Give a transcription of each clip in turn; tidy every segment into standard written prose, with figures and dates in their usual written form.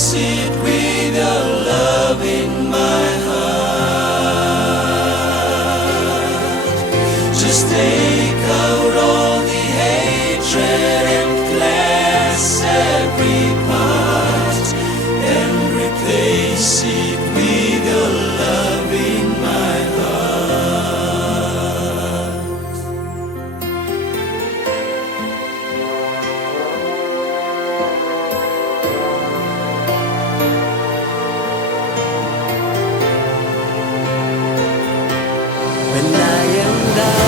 Replace it with your love in my heart. Just take out all the hatred and glass every part, and replace it with your love in my heart. When I am down,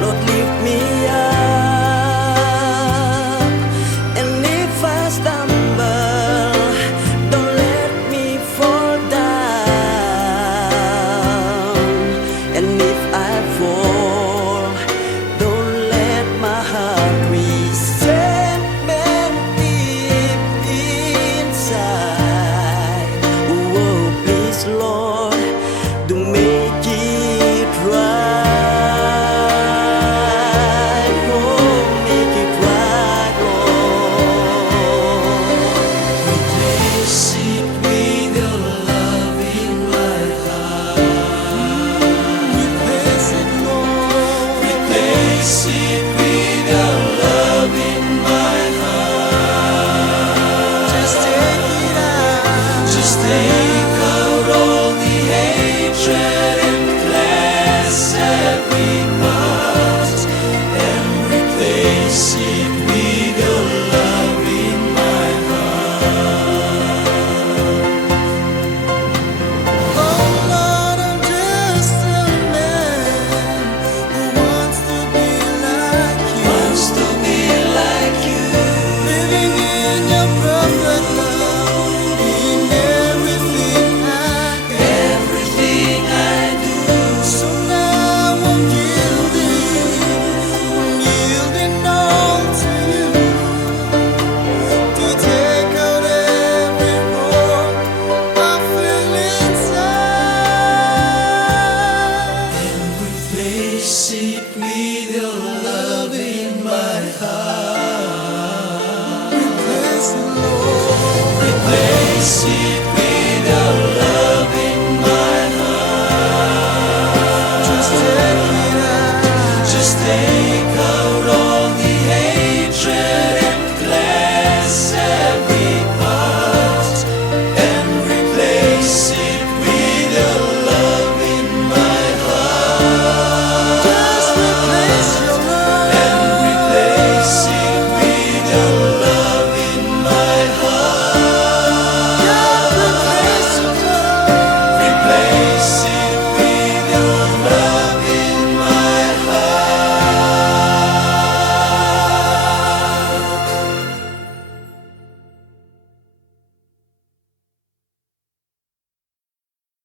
Lord, lift me up. And if I stumble, don't let me fall down. And if I fall, don't let my heart resentment deep inside. Oh, please, Lord, to make it right, oh, make it right, Lord. Replace it with your love in my heart. Replace it, Lord. Replace it with your love in my heart. Just take it out. Just take out all the hatred and glass every part, and replace it with your love in my heart. Oh Lord, I'm just a man who wants to be like you. Wants to be like you. Living in your perfect love in everything I do. So now I'm yielding all to you, to take out every wrong I feel inside, and replace it with your love in my heart. Replace it, Lord. Replace it